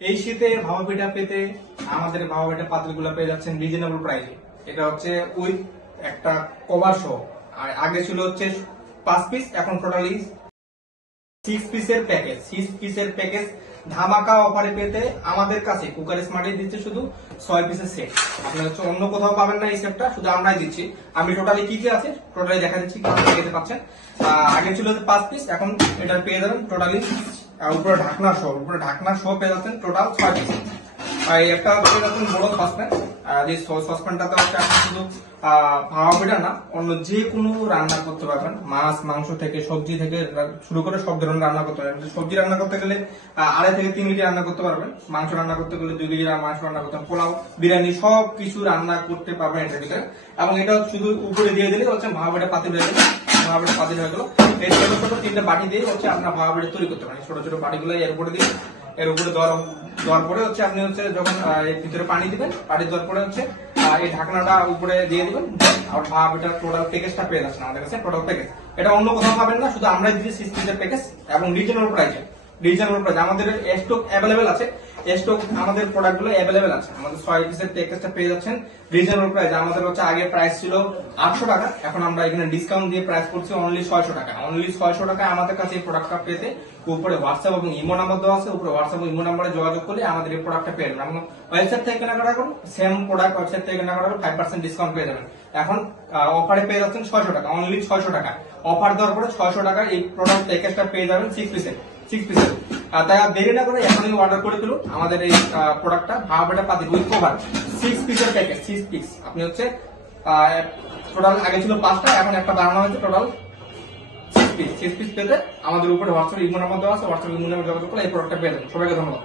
এই শীতে ভাপা পিঠা পেতে আমাদের ভাপা পিঠা পাতিলগুলো পেয়ে যাচ্ছেন রিজনেবল প্রাইসে। এটা হচ্ছে উইথ একটা কভার সহ। আর আগে ছিল হচ্ছে 5 পিস, এখন টোটালি 6 পিসের প্যাকেজ। 6 পিসের প্যাকেজ ধামাকা অফারে পেতে আমাদের কাছে কুকার স্মার্টে দিচ্ছে শুধু 6 পিসের সেট। আপনারা হচ্ছে অন্য কোথাও পাবেন না এই সেটটা, শুধু আমরাই দিচ্ছি। আমি টোটালি কি কি আছে টোটালি দেখা দিচ্ছি, কি পাচ্ছেন। আগে ছিল 5 পিস, এখন এটা পেয়ে যাবেন টোটালি উপরে ঢাকনা সহ পেয়ে যাচ্ছেন টোটাল 6 পিস। আর একটা পেয়ে যাচ্ছেন বড় সসপ্যান। যে সসপ্যানটাতে হচ্ছে আপনি শুধু ভাপা পিঠা না, অন্য যে কোনো রান্না করতে পারবেন। মাছ মাংস থেকে সবজি থেকে শুরু করে সব ধরনের রান্না করতে পারবেন। সবজি রান্না করতে গেলে 2.5 থেকে 3 লিটার রান্না করতে পারবেন। মাংস রান্না করতে গেলে 2 লিটার মাংস রান্না করতে পারবেন। পোলাও, বিরিয়ানি সব কিছু রান্না করতে পারবেন এটার ভিতরে। এবং এটা শুধু উপরে দিয়ে দিলে হচ্ছে ভাপা পিঠা পাতিল হয়ে গেল। ভাপা পিঠা পাতিল হয়ে গেল। এই ছোট ছোট 3টে বাটি দিয়ে হচ্ছে আপনার ভাপা পিঠা তৈরি করতে পারেন। ছোট ছোট বাটিগুলো এর উপরে দিয়ে, এর উপরে দেওয়ার পরে হচ্ছে আপনি হচ্ছে যখন এর ভিতরে পানি দিবেন, পানি দেওয়ার পরে হচ্ছে এই ঢাকনাটা উপরে দিয়ে দিবেন। আর ভাপা পিঠার টোটাল প্যাকেজটা পেয়ে যাচ্ছেন আমাদের কাছে। টোটাল প্যাকেজ এটা অন্য কোথাও পাবেন না, শুধু আমরাই দিচ্ছি 6 পিসের প্যাকেজ এবং রিজনেবল প্রাইসে। আমাদের স্টক অ্যাভেলেবেল আছে। স্টক আমাদের প্রোডাক্ট গুলো অ্যাভেলেবেল আছে। আমাদের 6 পিসের প্যাকেজটা পেয়ে যাচ্ছেন রিজনেবল প্রাইস। আমাদের হচ্ছে আগে প্রাইস ছিল 800 টাকা, এখন আমরা এখানে ডিসকাউন্ট দিয়ে প্রাইস করছি অনলি 600 টাকা। অনলি 600 টাকা আমাদের কাছে এই প্রোডাক্টটা পেতে উপরে হোয়াটসঅ্যাপ এবং ইমো নাম্বার দেওয়া আছে। উপরে হোয়াটসঅ্যাপ এবং ইমো নাম্বারে যোগাযোগ করলে আমাদের এই প্রোডাক্টটা পেয়ে যাবেন। এবং ওয়েবসাইট থেকে কেনাকাটা করুন, সেম প্রোডাক্ট ওয়েবসাইট থেকে কেনাকাটা করুন 5% ডিসকাউন্ট পেয়ে যাবেন। এখন অফারে পেয়ে যাচ্ছেন 600 টাকা, অনলি 600 টাকা। অফার দেওয়ার পরে 600 টাকা এই প্রোডাক্ট প্যাকেজটা পেয়ে যাবেন 6 পিসের। তাই আর দেরি না করে এখনই অর্ডার করে ফেলুন আমাদের এই প্রোডাক্টটা ভাপা পিঠা পাতিল উইথ কভার 6 পিসের প্যাকেজ। 6 পিস আপনি হচ্ছে টোটাল আগে ছিল 5টা, এখন একটা বানানো হয়েছে। টোটাল 6 পিস পেতে আমাদের উপরে হোয়াটসঅ্যাপ ইমো নাম্বার দেওয়া আছে। হোয়াটসঅ্যাপ ইমো নাম্বার যোগাযোগ করে এই প্রোডাক্টটা পেয়ে যাবেন। সবাইকে ধন্যবাদ।